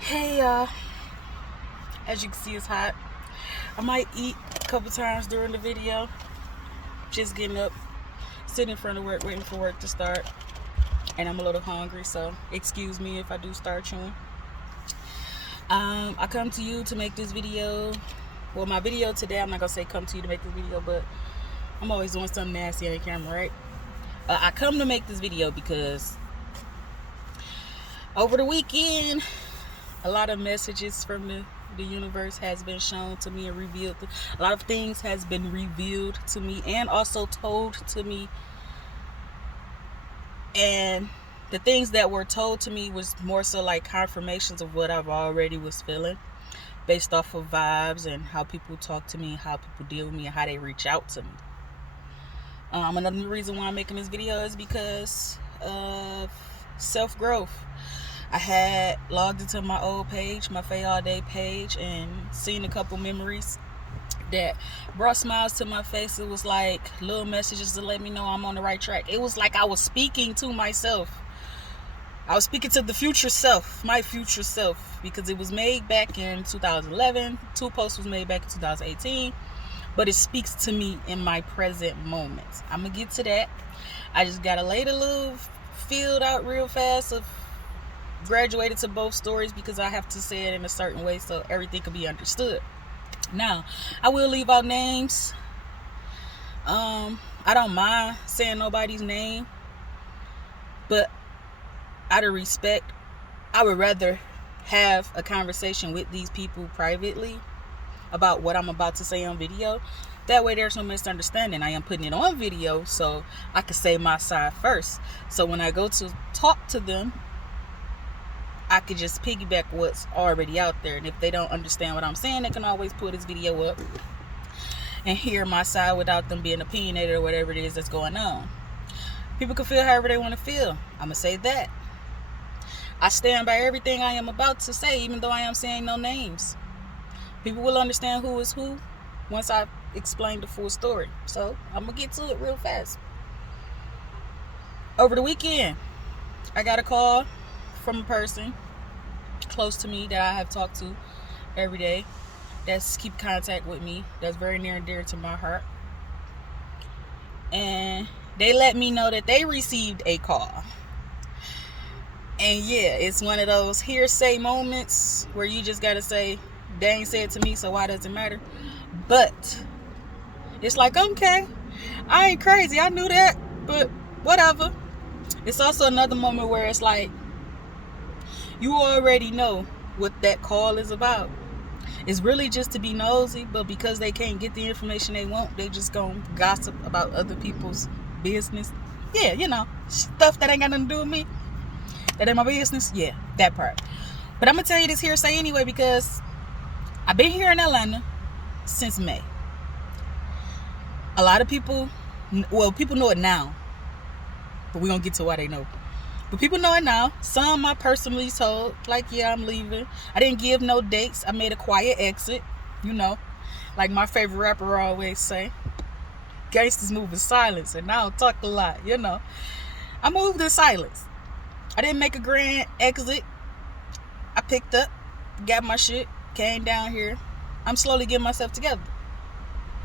Hey y'all, as you can see it's hot. I might eat a couple times during the video. Just getting up, sitting in front of work, waiting for work to start. And I'm a little hungry, so excuse me if I do start chewing. I come to you to make this video. Well, my video today, I'm not gonna say come to you to make this video, but I'm always doing something nasty on the camera, right? I come to make this video because over the weekend, a lot of messages from the universe has been shown to me and revealed. A lot of things has been revealed to me and also told to me. And the things that were told to me was more so like confirmations of what I've already was feeling based off of vibes and how people talk to me, how people deal with me, and how they reach out to me. Another reason why I'm making this video is because of self-growth. I had logged into my old page, my Faye All Day page, and seen a couple memories that brought smiles to my face. It was like little messages to let me know I'm on the right track. It was like I was speaking to myself. I was speaking to the future self, my future self, because it was made back in 2011. 2 posts was made back in 2018, but it speaks to me in my present moment. I'm gonna get to that. I just gotta lay the little field out real fast of graduated to both stories because I have to say it in a certain way so everything can be understood. Now, I will leave out names. I don't mind saying nobody's name, but out of respect, I would rather have a conversation with these people privately about what I'm about to say on video. That way there's no misunderstanding. I am putting it on video so I can say my side first. So when I go to talk to them, I could just piggyback what's already out there. And if they don't understand what I'm saying, they can always pull this video up and hear my side without them being opinionated or whatever it is that's going on. People can feel however they want to feel. I'm going to say that. I stand by everything I am about to say, even though I am saying no names. People will understand who is who once I explain the full story. So I'm going to get to it real fast. Over the weekend, I got a call from a person close to me that I have talked to every day, that's keep contact with me, that's very near and dear to my heart. And they let me know that they received a call. And yeah, it's one of those hearsay moments where you just gotta say, they ain't said to me, so why does it matter? But it's like, okay, I ain't crazy, I knew that, but whatever. It's also another moment where it's like, you already know what that call is about. It's really just to be nosy, but because they can't get the information they want, they just gonna gossip about other people's business. Yeah, stuff that ain't got nothing to do with me. That ain't my business. Yeah, that part. But I'm gonna tell you this hearsay anyway because I've been here in Atlanta since May. A lot of people, people know it now, but we're gonna get to why they know. But people know it now. Some I personally told, like, yeah, I'm leaving. I didn't give no dates. I made a quiet exit, like my favorite rapper always say. Gangsters move in silence, and I don't talk a lot, I moved in silence. I didn't make a grand exit. I picked up, got my shit, came down here. I'm slowly getting myself together.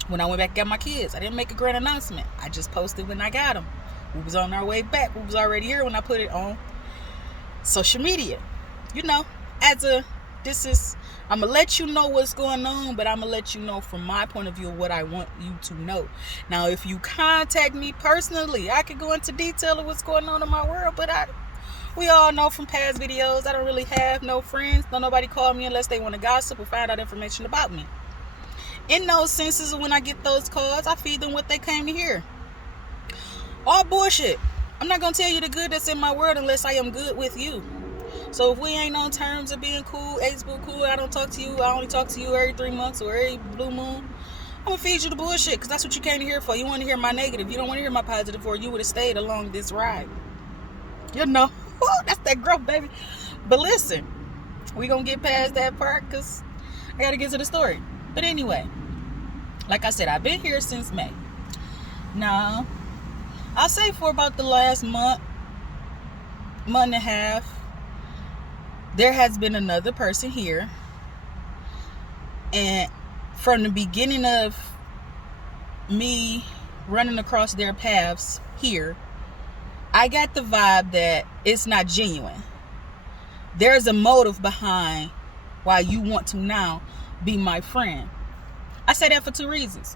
When I went back and got my kids, I didn't make a grand announcement. I just posted when I got them. We was on our way back. We was already here when I put it on social media. I'm going to let you know what's going on, but I'm going to let you know from my point of view what I want you to know. Now, if you contact me personally, I could go into detail of what's going on in my world, but we all know from past videos, I don't really have no friends. Don't nobody call me unless they want to gossip or find out information about me. In those senses, when I get those calls, I feed them what they came to hear. All bullshit. I'm not going to tell you the good that's in my world unless I am good with you. So if we ain't on terms of being cool, Facebook cool, I don't talk to you, I only talk to you every 3 months or every blue moon, I'm going to feed you the bullshit because that's what you came to hear for. You want to hear my negative. You don't want to hear my positive, or you would have stayed along this ride. That's that growth, baby. But listen, we going to get past that part because I got to get to the story. But anyway, like I said, I've been here since May. Now, I'll say for about the last month and a half, there has been another person here, and from the beginning of me running across their paths here, I got the vibe that it's not genuine. There's a motive behind why you want to now be my friend. I say that for two reasons.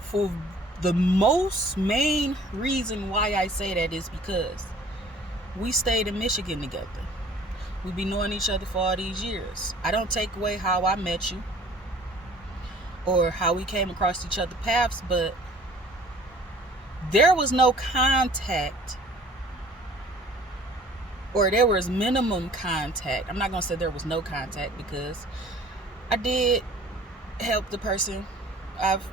For the most main reason why I say that is because we stayed in Michigan together. We've been knowing each other for all these years. I don't take away how I met you or how we came across each other's paths, but there was no contact, or there was minimum contact. I'm not going to say there was no contact, because I did help the person. I've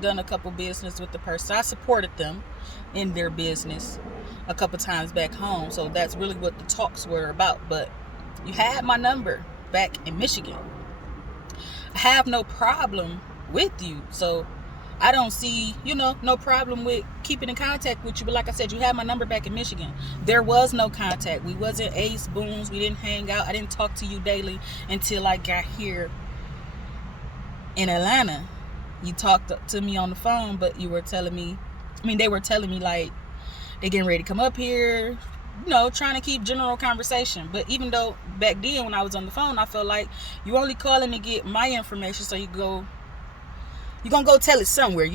done a couple business with the person. I supported them in their business a couple times back home. So that's really what the talks were about. But you had my number back in Michigan. I have no problem with you. So I don't see, no problem with keeping in contact with you. But like I said, you had my number back in Michigan. There was no contact. We wasn't ace boons. We didn't hang out. I didn't talk to you daily until I got here in Atlanta. You talked to me on the phone, but they were telling me like they getting ready to come up here, trying to keep general conversation. But even though back then when I was on the phone, I felt like you only calling to get my information, so you're gonna go tell it somewhere,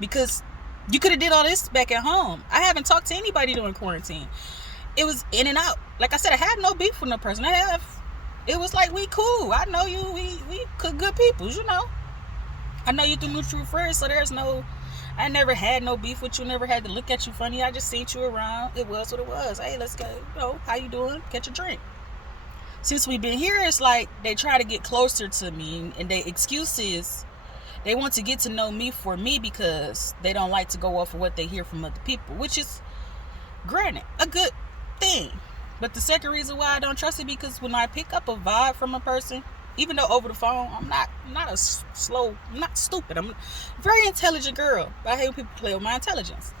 because you could have did all this back at home. I haven't talked to anybody during quarantine. It was in and out. Like I said, I had no beef with no person. It was like, we cool. I know you. We good people, I know you through mutual friends, so I never had no beef with you, never had to look at you funny. I just seen you around. It was what it was. Hey, let's go. How you doing? Catch a drink. Since we've been here, it's like they try to get closer to me, and their excuse is they want to get to know me for me, because they don't like to go off of what they hear from other people, which is, granted, a good thing. But the second reason why I don't trust it, because when I pick up a vibe from a person, even though over the phone, I'm not stupid. I'm a very intelligent girl. But I hate when people play with my intelligence.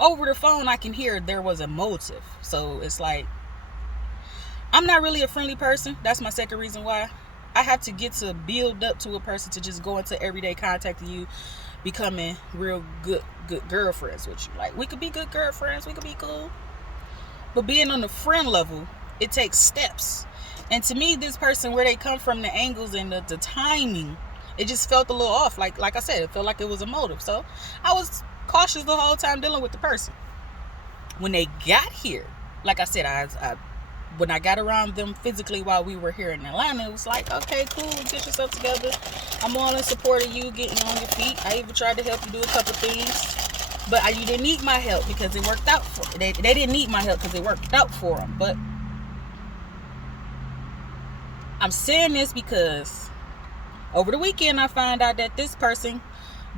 Over the phone, I can hear there was a motive. So it's like, I'm not really a friendly person. That's my second reason why. I have to get to build up to a person to just go into everyday contact with you, becoming real good girlfriends with you. Like, we could be good girlfriends. We could be cool. But being on the friend level, it takes steps. And to me, this person, where they come from, the angles and the timing, it just felt a little off. Like I said, it felt like it was a motive. So I was cautious the whole time dealing with the person. When they got here, like I said, when I got around them physically while we were here in Atlanta, it was like, okay, cool, get yourself together. I'm all in support of you getting on your feet. I even tried to help you do a couple things. But you didn't need my help because it worked out for them. They didn't need my help because it worked out for them. But I'm saying this because over the weekend I found out that this person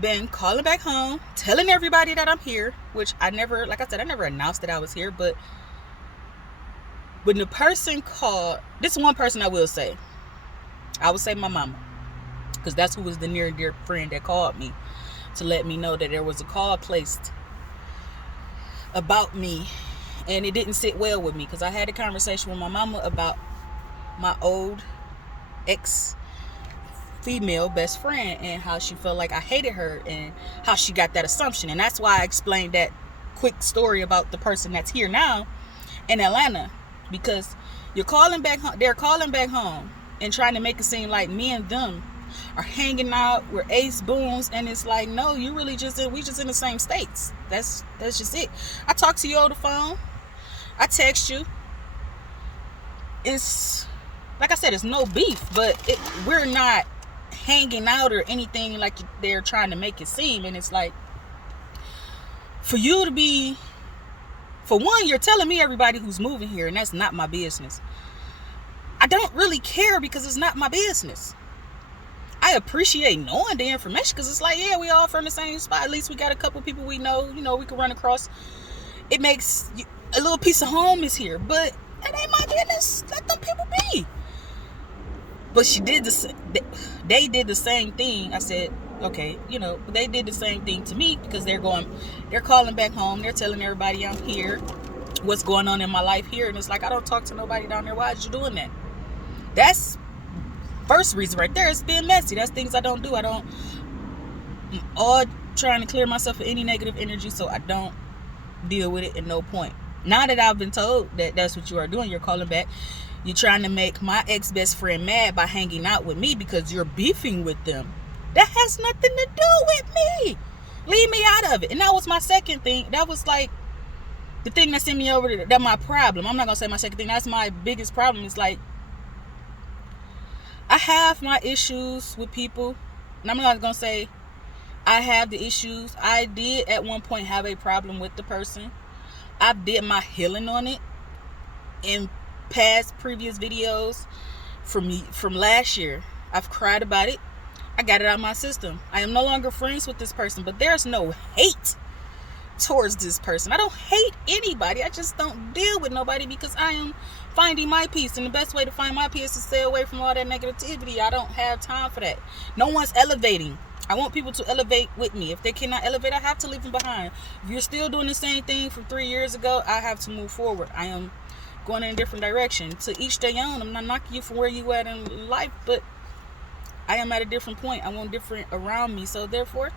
been calling back home, telling everybody that I'm here, which I never announced that I was here. But when the person called, this one person I would say my mama, because that's who was the near and dear friend that called me to let me know that there was a call placed about me, and it didn't sit well with me, because I had a conversation with my mama about my old ex-female best friend and how she felt like I hated her and how she got that assumption. And that's why I explained that quick story about the person that's here now in Atlanta, because they're calling back home and trying to make it seem like me and them are hanging out, we're ace boons, and it's like, no, we just in the same states. That's just it. I talk to you on the phone, I text you. It's like I said, it's no beef, but we're not hanging out or anything like they're trying to make it seem. And it's like, for one, you're telling me everybody who's moving here, and that's not my business. I don't really care, because it's not my business. I appreciate knowing the information, because it's like, yeah, we all from the same spot. At least we got a couple people we know, we can run across. It makes a little piece of home is here, but it ain't my business. Let them people be. But they did the same thing. I said, okay, they did the same thing to me, because they're calling back home. They're telling everybody I'm here. what's going on in my life here. And it's like, I don't talk to nobody down there. Why is you doing that? That's first reason right there. It's being messy. That's things I don't do. I'm all trying to clear myself of any negative energy so I don't deal with it at no point. Now that I've been told that that's what you are doing, you're calling back. You're trying to make my ex-best friend mad by hanging out with me because you're beefing with them. That has nothing to do with me. Leave me out of it. And that was my second thing. That was like the thing that sent me over to that. My problem. I'm not going to say my second thing. That's my biggest problem. It's like, I have my issues with people. And I'm not going to say I have the issues. I did at one point have a problem with the person. I did my healing on it in previous videos from last year. I've cried about it. I got it out of my system. I am no longer friends with this person, but there's no hate towards this person. I don't hate anybody. I just don't deal with nobody because I am finding my peace. And the best way to find my peace is to stay away from all that negativity. I don't have time for that. No one's elevating. I want people to elevate with me. If they cannot elevate, I have to leave them behind. If you're still doing the same thing from 3 years ago, I have to move forward. I am going in a different direction. To each their own. I'm not knocking you from where you at in life, but I am at a different point. I want different around me. So therefore,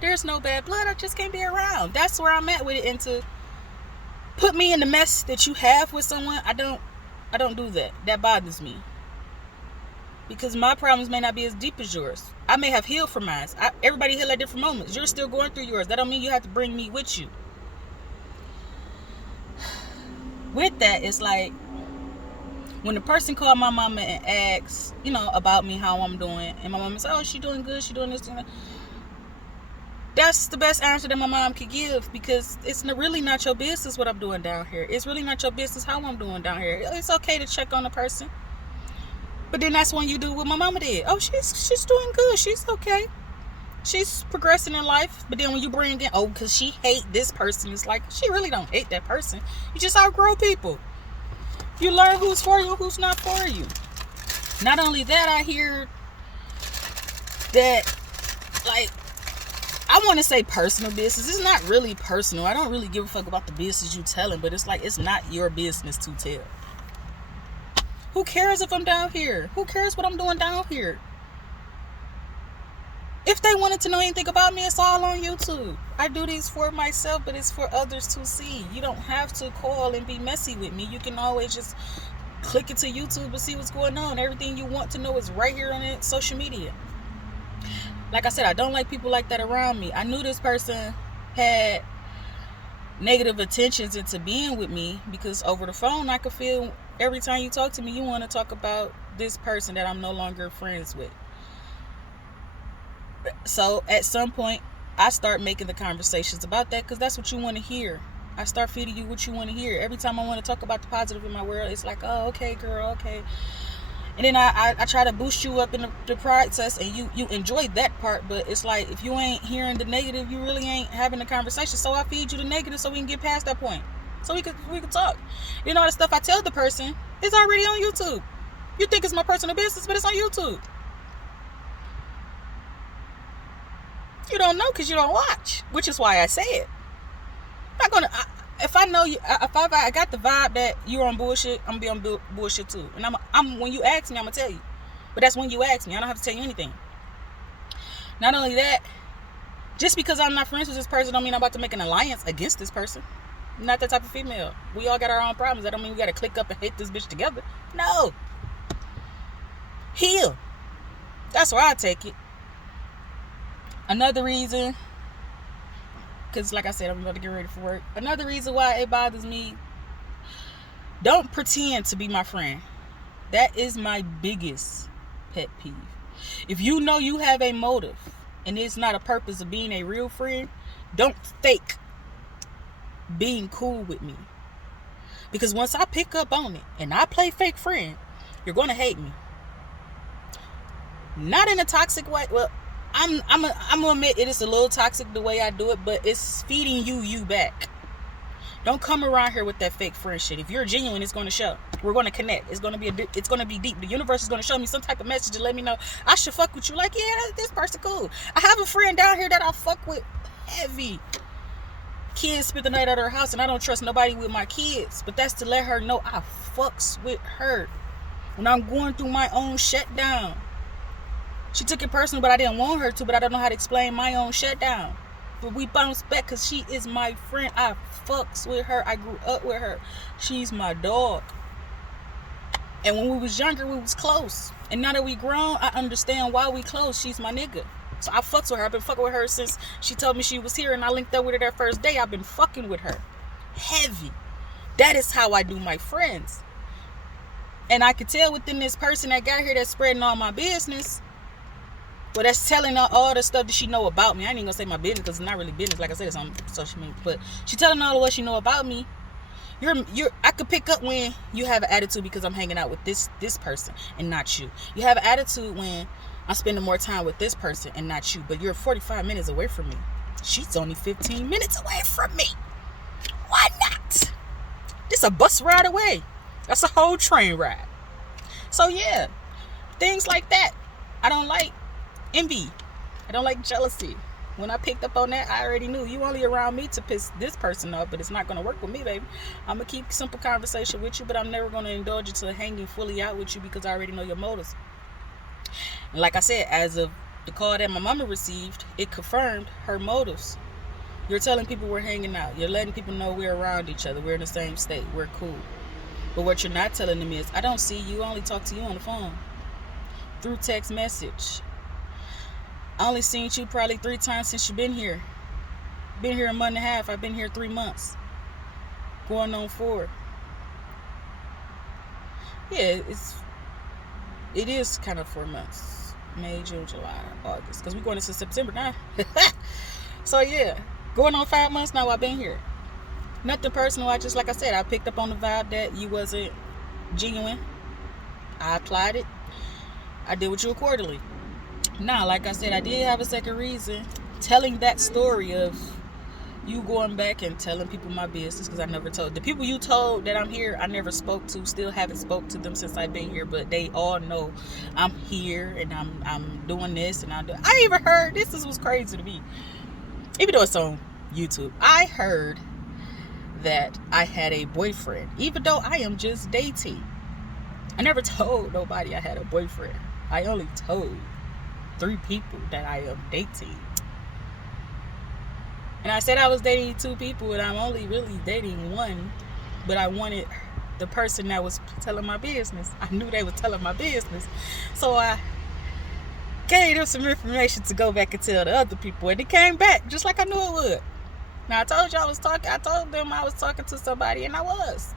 there's no bad blood. I just can't be around. That's where I'm at with it. And to put me in the mess that you have with someone, I don't do that. That bothers me. Because my problems may not be as deep as yours. I may have healed from mine. Everybody heal at different moments. You're still going through yours. That don't mean you have to bring me with you. With that, it's like when the person called my mama and asked, about me, how I'm doing, and my mama said, oh, she doing good, she doing this and that. That's the best answer that my mom could give, because it's really not your business what I'm doing down here. It's really not your business how I'm doing down here. It's okay to check on a person. But then that's when you do what my mama did. Oh, she's doing good. She's okay. She's progressing in life. But then when you bring in, because she hate this person, it's like, she really don't hate that person. You just outgrow people. You learn who's for you, who's not for you. Not only that, I hear that, like, I want to say personal business. It's not really personal. I don't really give a fuck about the business you telling, but it's like, it's not your business to tell. Who cares if I'm down here? Who cares what I'm doing down here? If they wanted to know anything about me, it's all on YouTube. I do these for myself, but it's for others to see. You don't have to call and be messy with me. You can always just click into YouTube and see what's going on. Everything you want to know is right here on social media. Like I said, I don't like people like that around me. I knew this person had negative intentions into being with me because over the phone, I could feel every time you talk to me, you want to talk about this person that I'm no longer friends with. So at some point, I start making the conversations about that because that's what you want to hear. I start feeding you what you want to hear. Every time I want to talk about the positive in my world, it's like, oh, okay, girl, okay. And then I try to boost you up in the process, and you enjoy that part. But it's like, if you ain't hearing the negative, you really ain't having the conversation. So I feed you the negative so we can get past that point. So we could talk. You know, all the stuff I tell the person is already on YouTube. You think it's my personal business, but it's on YouTube. You don't know because you don't watch, which is why I say it. I'm not gonna. If I know you, if I got the vibe that you're on bullshit, I'm gonna be on bullshit too. And I'm when you ask me, I'm gonna tell you. But that's when you ask me. I don't have to tell you anything. Not only that, just because I'm not friends with this person, don't mean I'm about to make an alliance against this person. I'm not that type of female. We all got our own problems. That don't mean we gotta click up and hate this bitch together. No. Heal. That's where I take it. Another reason, because like I said, I'm about to get ready for work. Another reason why it bothers me, don't pretend to be my friend. That is my biggest pet peeve. If you know you have a motive and it's not a purpose of being a real friend, don't fake being cool with me. Because once I pick up on it and I play fake friend, you're going to hate me. Not in a toxic way. Well, I'm gonna admit it is a little toxic the way I do it, but it's feeding you back. Don't come around here with that fake friend shit. If you're genuine, it's gonna show. We're gonna connect. It's gonna be deep. The universe is gonna show me some type of message to let me know I should fuck with you. Like, yeah, this person cool. I have a friend down here that I fuck with heavy. Kids spent the night at her house, and I don't trust nobody with my kids. But that's to let her know I fucks with her when I'm going through my own shutdown. She took it personal, but I didn't want her to. But I don't know how to explain my own shutdown. But we bounced back because she is my friend. I fucks with her. I grew up with her. She's my dog. And when we was younger, we was close. And now that we grown, I understand why we close. She's my nigga. So I fucks with her. I've been fucking with her since she told me she was here, and I linked up with her that first day. I've been fucking with her. Heavy. That is how I do my friends. And I could tell within this person that got here that's spreading all my business. But that's telling her all the stuff that she know about me. I ain't even gonna say my business because it's not really business. Like I said, it's on social media. But she telling all of what she know about me. I could pick up when you have an attitude because I'm hanging out with this person and not you. You have an attitude when I'm spending more time with this person and not you. But you're 45 minutes away from me. She's only 15 minutes away from me. Why not? This a bus ride away. That's a whole train ride. So yeah, things like that. I don't like envy. I don't like jealousy. When I picked up on that, I already knew you only around me to piss this person off, but it's not going to work with me, baby. I'm going to keep simple conversation with you, but I'm never going to indulge you to hanging fully out with you because I already know your motives. And like I said, as of the call that my mama received, it confirmed her motives. You're telling people we're hanging out. You're letting people know we're around each other. We're in the same state. We're cool. But what you're not telling them is, I don't see you. I only talk to you on the phone. Through text message. I only seen you probably 3 times since you've been here. Been here a month and a half. I've been here 3 months. Going on 4. Yeah, it is kind of 4 months. May, June, July, August. Because we're going into September now. So yeah, going on 5 months now I've been here. Nothing personal. Like I said, I picked up on the vibe that you wasn't genuine. I applied it. I did with you accordingly. Now, like I said, I did have a second reason. Telling that story of you going back and telling people my business, because I never told. The people you told that I'm here, I never spoke to. Still haven't spoke to them since I've been here. But they all know I'm here and I'm doing this and I even heard, this was crazy to me. Even though it's on YouTube. I heard that I had a boyfriend. Even though I am just dating. I never told nobody I had a boyfriend. I only told 3 people that I am dating. And I said I was dating 2 people, and I'm only really dating 1. But I wanted the person that was telling my business. I knew they were telling my business. So I gave them some information to go back and tell the other people. And it came back just like I knew it would. Now I told you I told them I was talking to somebody, and I was.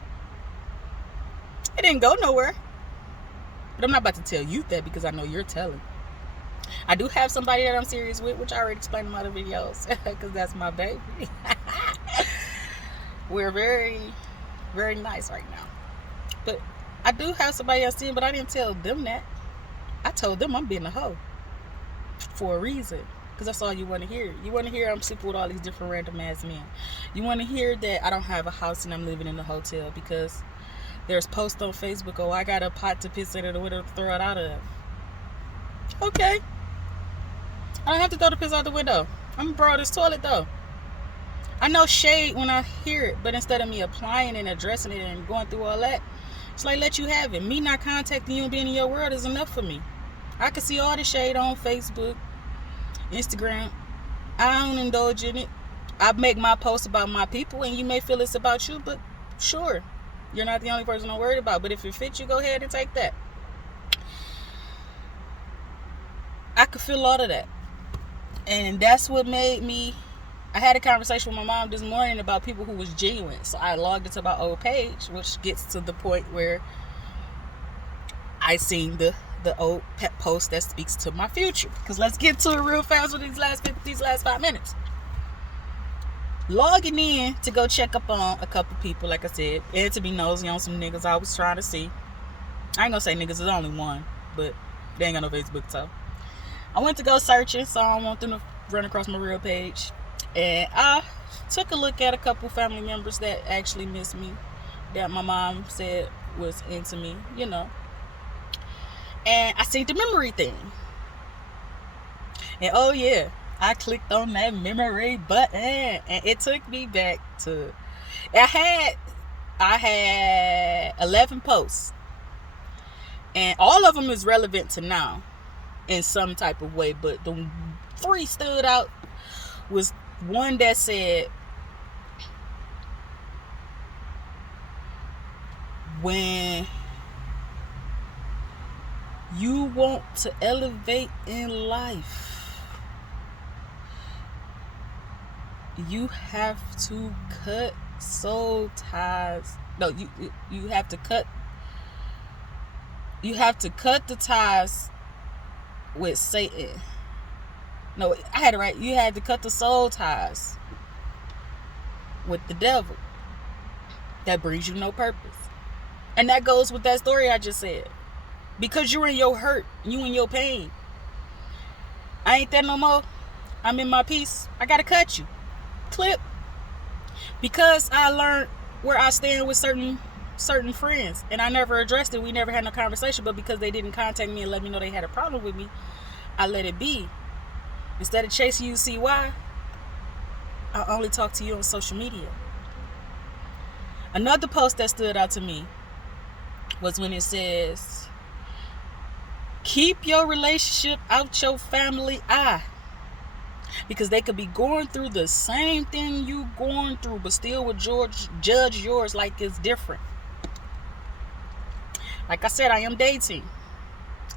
It didn't go nowhere. But I'm not about to tell you that because I know you're telling. I do have somebody that I'm serious with, which I already explained in my other videos, because that's my baby. We're very, very nice right now. But I do have somebody else in, but I didn't tell them that. I told them I'm being a hoe for a reason, because that's all you want to hear. You want to hear I'm sleeping with all these different random ass men. You want to hear that I don't have a house and I'm living in a hotel because there's posts on Facebook, oh, I got a pot to piss in it or whatever to throw it out of. Okay. I don't have to throw the piss out the window. I'm gonna borrow this toilet though. I know shade when I hear it, but instead of me applying and addressing it and going through all that, it's like, let you have it. Me not contacting you and being in your world is enough for me. I can see all the shade on Facebook, Instagram. I don't indulge in it. I make my posts about my people, and you may feel it's about you, but sure, you're not the only person I'm worried about. But if it fits you, go ahead and take that. I could feel all of that. And that's what made me, I had a conversation with my mom this morning about people who was genuine. So I logged into my old page, which gets to the point where I seen the old pet post that speaks to my future. Because let's get to it real fast with these last 5 minutes. Logging in to go check up on a couple people, like I said, and to be nosy on some niggas I was trying to see. I ain't gonna say niggas, there's only one, but they ain't got no Facebook, so I went to go searching, so I don't want them to run across my real page. And I took a look at a couple family members that actually miss me, that my mom said was into me, you know. And I seen the memory thing. And oh yeah, I clicked on that memory button and it took me back to I had 11 posts, and all of them is relevant to now in some type of way, but the 3 stood out. Was one that said, when you want to elevate in life, you have to cut soul ties. No, you have to cut the ties with Satan. No, I had it right. You had to cut the soul ties with the devil. That brings you no purpose. And that goes with that story I just said. Because you're in your hurt, you in your pain. I ain't that no more. I'm in my peace. I gotta cut you. Clip. Because I learned where I stand with certain friends, and I never addressed it. We never had no conversation, but because they didn't contact me and let me know they had a problem with me, I let it be. Instead of chasing you to see why, I only talk to you on social media. Another post that stood out to me was when it says, keep your relationship out your family eye. Because they could be going through the same thing you going through, but still would judge yours like it's different. Like I said, I am dating.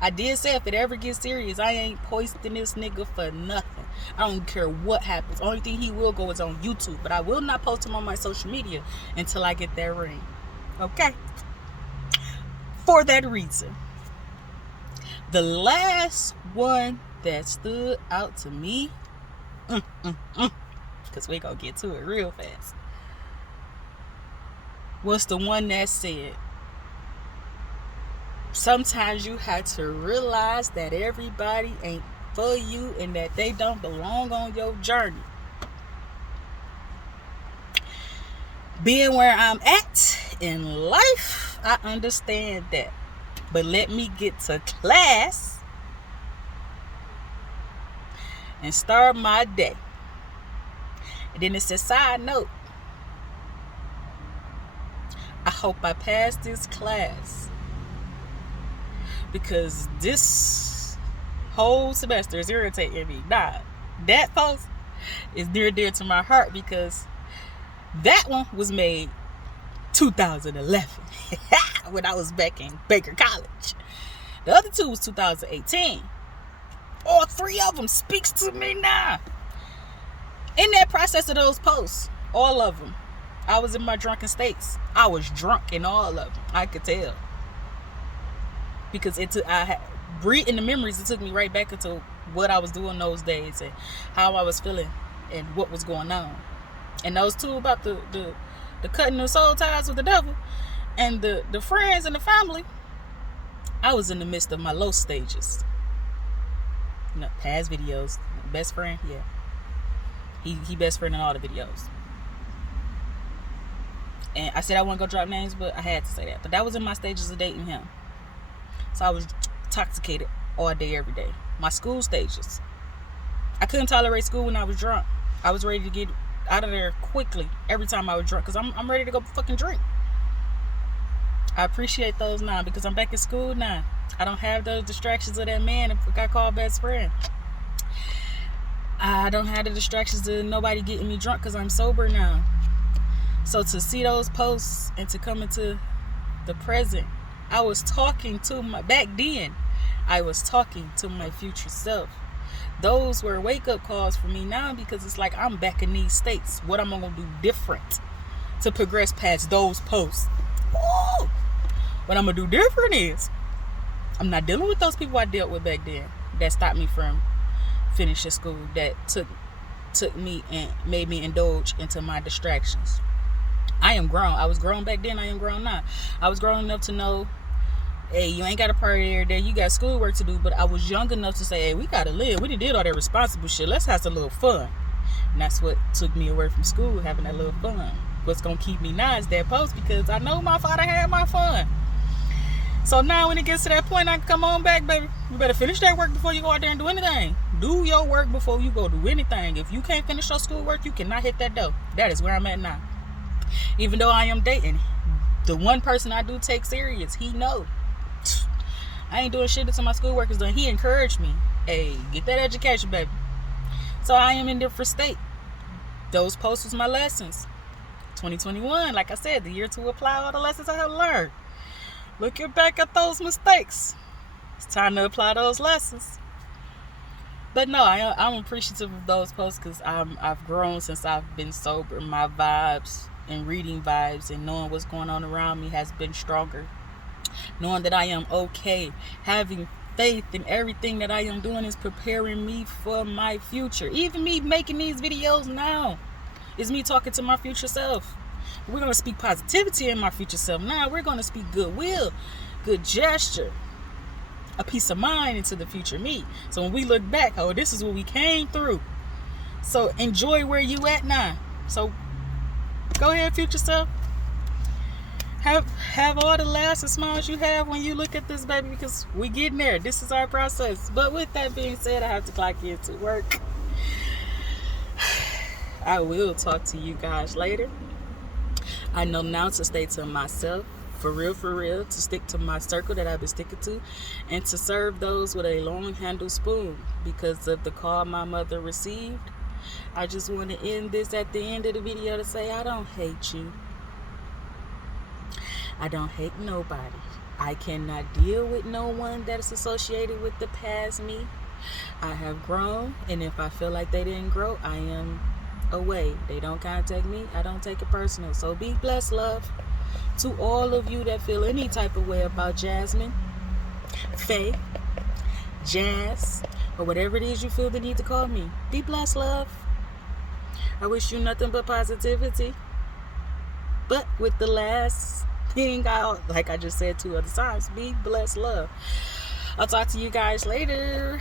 I did say if it ever gets serious, I ain't posting this nigga for nothing. I don't care what happens. Only thing he will go is on YouTube. But I will not post him on my social media until I get that ring. Okay? For that reason. The last one that stood out to me, because we gonna get to it real fast, was the one that said, sometimes you have to realize that everybody ain't for you and that they don't belong on your journey. Being where I'm at in life, I understand that. But let me get to class and start my day. And then it's a side note. I hope I pass this class, because this whole semester is irritating me. Nah, that post is near and dear to my heart, because that one was made 2011 when I was back in Baker College. The other 2 was 2018. All 3 of them speaks to me now. In that process of those posts, all of them, I was in my drunken states. I was drunk in all of them. I could tell. Because reading the memories, it took me right back into what I was doing those days and how I was feeling and what was going on. And those 2 about the cutting the soul ties with the devil and the friends and the family, I was in the midst of my low stages. You know, past videos, best friend, yeah. He best friend in all the videos. And I said I wasn't gonna drop names, but I had to say that. But that was in my stages of dating him. So I was intoxicated all day, every day. My school stages. I couldn't tolerate school when I was drunk. I was ready to get out of there quickly every time I was drunk, because I'm ready to go fucking drink. I appreciate those now, because I'm back in school now. I don't have those distractions of that man if I call best friend. I don't have the distractions of nobody getting me drunk, because I'm sober now. So to see those posts and to come into the present, I was talking to back then, I was talking to my future self. Those were wake-up calls for me now, because it's like I'm back in these states. What am I going to do different to progress past those posts? Ooh. What I'm going to do different is, I'm not dealing with those people I dealt with back then that stopped me from finishing school, that took me and made me indulge into my distractions. I am grown. I was grown back then. I am grown now. I was grown enough to know, hey, you ain't got to party every day. You got schoolwork to do. But I was young enough to say, hey, we got to live. We did all that responsible shit. Let's have some little fun. And that's what took me away from school, having that little fun. What's going to keep me now is that post, because I know my father had my fun. So now when it gets to that point, I can come on back, baby. You better finish that work before you go out there and do anything. Do your work before you go do anything. If you can't finish your schoolwork, you cannot hit that door. That is where I'm at now. Even though I am dating, the one person I do take serious, he know I ain't doing shit until my schoolwork is done. He encouraged me, hey, get that education, baby. So I am in different state. Those posts was my lessons. 2021, like I said, the year to apply all the lessons I have learned. Looking back at those mistakes, it's time to apply those lessons. But no, I'm appreciative of those posts because I've grown since I've been sober. My vibes and reading vibes and knowing what's going on around me has been stronger. Knowing that I am okay, having faith in everything that I am doing is preparing me for my future. Even me making these videos now is me talking to my future self. We're going to speak positivity in my future self now. We're going to speak goodwill, good gesture, a peace of mind into the future me. So when we look back, oh, this is what we came through. So enjoy where you at now. So go ahead, future self. Have all the laughs and smiles you have when you look at this, baby, because we getting there. This is our process. But with that being said, I have to clock into work. I will talk to you guys later. I know now to stay to myself, for real, to stick to my circle that I've been sticking to, and to serve those with a long handle spoon because of the call my mother received. I just want to end this at the end of the video to say I don't hate you. I don't hate nobody. I cannot deal with no one that is associated with the past me. I have grown, and if I feel like they didn't grow, I am away. They don't contact me, I don't take it personal. So be blessed, love. To all of you that feel any type of way about Jasmine, Faye, Jazz, or whatever it is you feel the need to call me, be blessed, love. I wish you nothing but positivity. But with the last thing out, like I just said 2 other times, be blessed, love. I'll talk to you guys later.